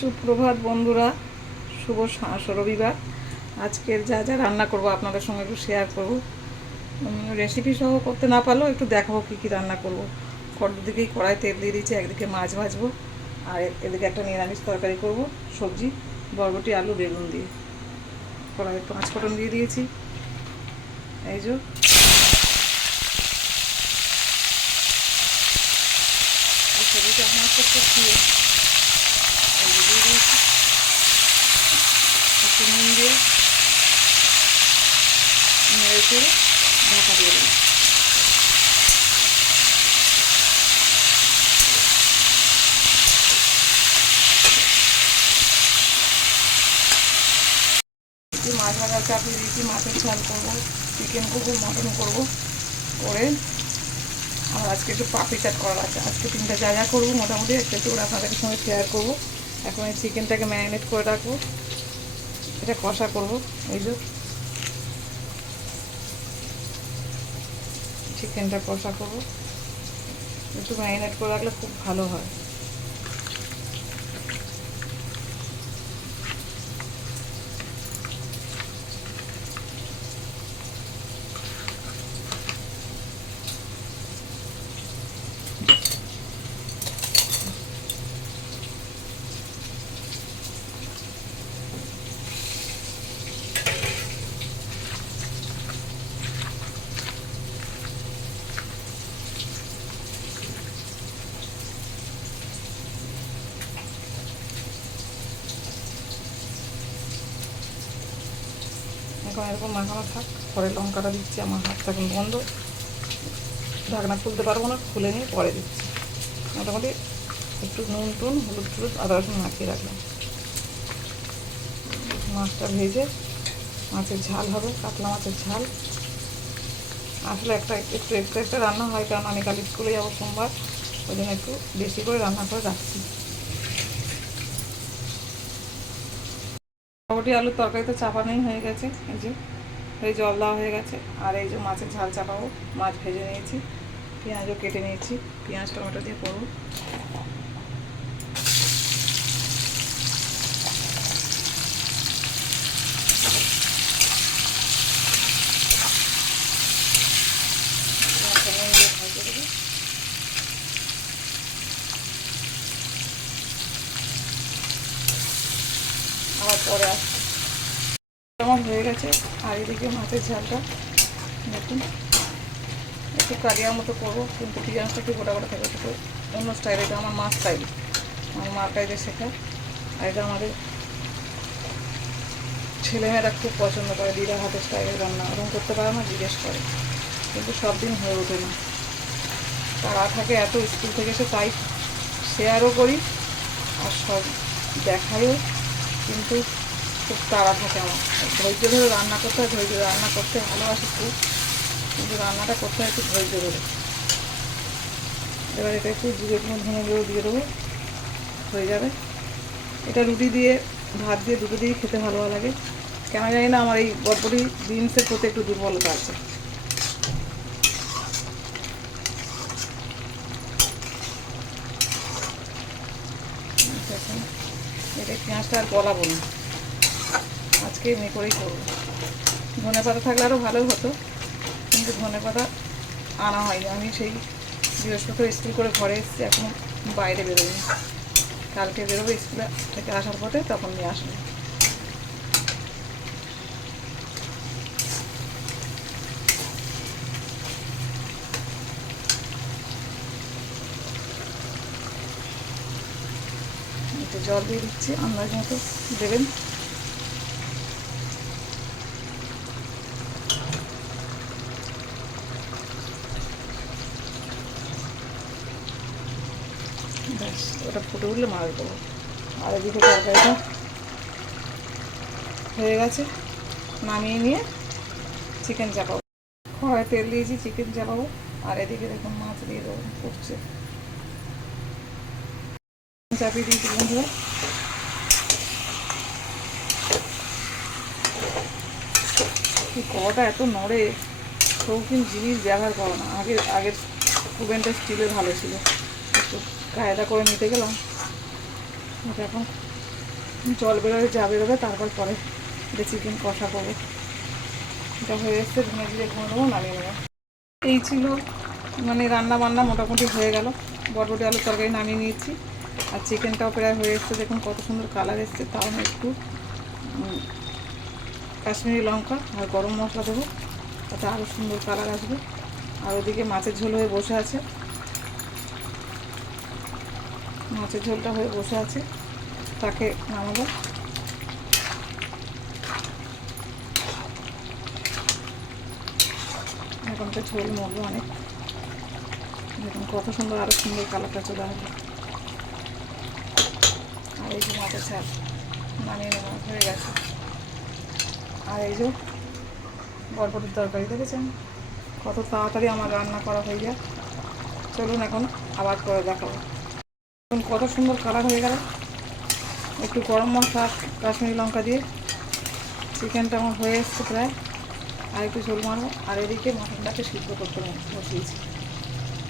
সুপ্রভাত বন্ধুরা, শুভ রবিবার। আজকের যা যা রান্না করব আপনাদের সঙ্গে একটু শেয়ার করব। রেসিপি সহ করতে না পারলেও একটু দেখাবো কী কী রান্না করব। দুদিকেই কড়াই তেল দিয়ে দিয়েছি, একদিকে মাছ ভাজবো আর এদিকে একটা নিরামিষ তরকারি করব, সবজি বরবটি আলু বেগুন দিয়ে। কড়াইয়ে 5 ফোড়ন দিয়ে দিয়েছি। এই যে সবজিটা আমার করতে দিয়ে দিয়েছি, একটু নুন দিয়ে নেড়ে চেড়ে ঢাকা দিয়ে দিলাম। মাছ ভাজা চাপিয়ে দিয়েছি, মাছের ঝাল করবো, চিকেন করবো, মটন করবো, করে আমার আজকে একটু পাপড়ি চাট করার আছে। আজকে 3টা যা যা করবো মোটামুটি একটু একটু করে আপনাদের সঙ্গে শেয়ার করবো। এখন এই চিকেনটাকে ম্যারিনেট করে রাখবো, এটা কষা করবো। এই যে চিকেনটা কষা করবো, একটু ম্যারিনেট করে রাখলে খুব ভালো হয়। এখন এরকম মাখানো থাক, পরে লঙ্কাটা দিচ্ছি। আমার হাতটা এখন বন্ধ, ঢাকনা খুলতে পারবো না, খুলে নিয়ে পরে দিচ্ছি। মোটামুটি একটু নুন টুন হলুদ টুলুদ আদা রসুন মাখিয়ে রাখলাম। মাছটা ভেজে মাছের ঝাল হবে, কাতলা মাছের ঝাল। আসলে একটু এক্সট্রা রান্না হয়, কারণ আমি কাল স্কুলে যাবো সোমবার, ওই জন্য একটু বেশি করে রান্না করে রাখছি। বরবটি আলুর তরকারি তো চাপানোই হয়ে গেছে, এই জল দেওয়া হয়ে গেছে। আর এই যে মাছের ঝাল চাপাবো, মাছ ভেজে নিয়েছি, পেঁয়াজও কেটে নিয়েছি, পেঁয়াজ টমেটো দিয়ে করবো। আবার পরে আসছি। আমার হয়ে গেছে। আর এদিকে মাছের ঝালটা দেখুন একটু কালিয়ার মতো করবো, কিন্তু পেঁয়াজটা একটু গোটা গোটা থাকে, একটু অন্য স্টাইল। এটা আমার মা স্টাইল, আমার মার কাজে শেখা। আর এটা আমাদের ছেলেমেয়েরা খুব পছন্দ করে, দিদা হাতের স্টাইলের রান্না ওরকম করতে পারে না, জিজ্ঞেস করে, কিন্তু সব দিন হয়ে ওঠে না। তারা থাকে এত, স্কুল থেকে এসে তাই শেয়ারও করি আর সব দেখায়ও, কিন্তু খুব তাড়া থাকে আমার। ধৈর্য ধরে রান্না করতে হয়, ধৈর্য রান্না করতে ভালোবাসি খুব, কিন্তু রান্নাটা করতে হয় একটু ধৈর্য ধরে। এবার এটা একটু জিরে ধনে গুঁড়ো দিয়ে দেবো, হয়ে যাবে। এটা রুটি দিয়ে ভাত দিয়ে দুটো দিয়েই খেতে ভালো লাগে। কেন জানি না আমার এই বরবটি বিনসের প্রতি একটু দুর্বলতা আছে। এটা পেঁয়াজটা আর গলাবো না, আজকে এমনি করেই করবো। ধনে পাতা থাকলে আরও ভালো হতো, কিন্তু ধনে পাতা আনা হয়নি। আমি সেই বৃহস্পতিবার স্কুল করে ঘরে এসেছি, এখনও বাইরে বেরোয়নি। কালকে বেরোবো, স্কুলে থেকে আসার পথে তখন নিয়ে আসবো। একটু জল দিয়ে দিচ্ছি, আন্দাজ মতো দেবেন। ব্যাস, ওটা ফুটে উঠলে মাছ দেবো। আর এদিকে তরকারিটা হয়ে গেছে, নামিয়ে নিয়ে চিকেন চাপাবো। কড়াই তেল দিয়েছি, চিকেন চাপাবো। আর এদিকে দেখুন মাছ দিয়ে দেবো, ফুটছে। চাপিয়ে দিয়েছি বন্ধুরা। এই কড়াটা এত নড়ে, শৌখিন জিনিস ব্যবহার করো না। আগের ওভেনটা স্টিলের ভালো ছিল, একটু কায়দা করে নিতে গেলাম, এটা এখন জল বেরোবে, যা বেরোবে তারপর পরে চিকেন কষা করবো। এটা হয়ে এসছে, ধনে দিয়ে ঘুমে নেবো, নামিয়ে নেবো। এই ছিল মানে রান্না বান্না মোটামুটি হয়ে গেল। বরবটি আলুর তরকারি নামিয়ে নিয়েছি, আর চিকেনটাও প্রায় হয়ে এসছে। দেখুন কত সুন্দর কালার এসছে। তাও আমি একটু কাশ্মীরি লঙ্কা আর গরম মশলা দেবো, তাতে আরও সুন্দর কালার আসবে। আর ওদিকে মাছের ঝোল হয়ে বসে আছে, মাছের ঝোলটা হয়ে বসে আছে, তাকে নামাবো। এখন তো ঝোল মরবে অনেক। দেখুন কত সুন্দর, আরও সুন্দর কালারটা চলে আসবে। আর এই যে মাছের ঝাল নামিয়ে নেওয়া হয়ে গেছে। আর এই যে বরবটির তরকারি দেখেছেন কত তাড়াতাড়ি আমার রান্না করা হয়ে যায়। চলুন এখন আবার করে দেখাবো। এখন কত সুন্দর কালার হয়ে গেল। একটু গরম মশলা কাশ্মীরি লঙ্কা দিয়ে চিকেনটা আমার হয়ে এসছে প্রায়। আর একটু ঝোল মারবো। আর এদিকে মটনটাকে সিদ্ধ করতে বসিয়েছি,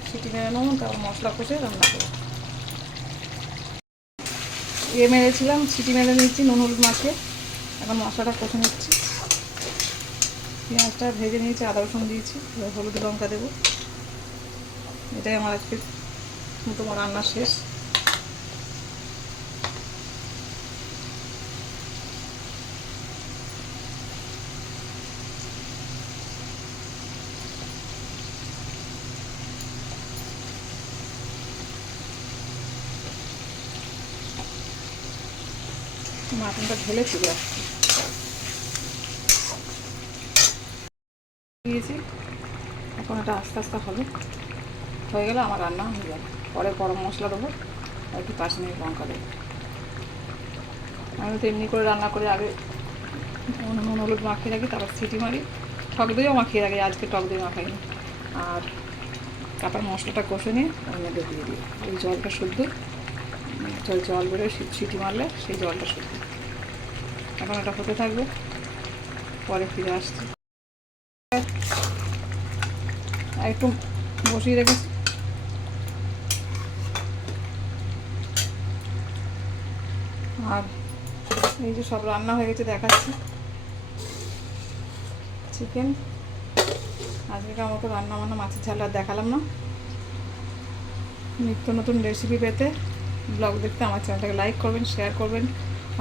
সিটি মেরে নেবো, তারপর মশলা কষে রান্না করবো। মেরেছিলাম, সিটি মেরে নিচ্ছি নুন হলুদ মাখিয়ে। এখন মশলাটা কষে নিচ্ছি। পেঁয়াজটা ভেজে নিয়েছি, আদা রসুন দিয়েছি, হলুদ লঙ্কা দেবো। এটাই আমার আজকে তোমার রান্না শেষ। মাটনটা ঢেলে চলে আসছি দিয়েছি। এখন এটা আস্তে আস্তে হবে, হয়ে গেলে আমার রান্না হয়ে যাবে। পরে গরম মশলা দেবো আর একটু কাশ্মীরি লঙ্কা দেবো। আমি তো এমনি করে রান্না করে আগে নুন হলুদ মাখিয়ে রাখি, তারপর সিটি মারি। টক দইও মাখিয়ে রাখি, আজকে টক দই মাখাইনি। আর তারপর মশলাটা কষে নিয়ে ওর মধ্যে দিয়ে দিই। ওই জলটা শুদ্ধ, জল বেরোয় সিটি মারলে সেই জলটা শুদ্ধ। এখন এটা হতে থাকবে, পরে ফিরে আসছি। একটু বসিয়ে রেখেছি। আর এই যে সব রান্না হয়ে গেছে দেখাচ্ছি। চিকেন আজকের মতো রান্না বান্না, মাছের ঝাল আর দেখালাম না। নিত্য নতুন রেসিপি পেতে ব্লগ দেখতে আমার চ্যানেলটাকে লাইক করবেন, শেয়ার করবেন।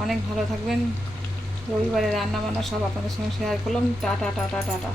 অনেক ভালো থাকবেন। রবিবারে রান্না বান্না সব আপনাদের সঙ্গে শেয়ার করলাম। Tata tata tata.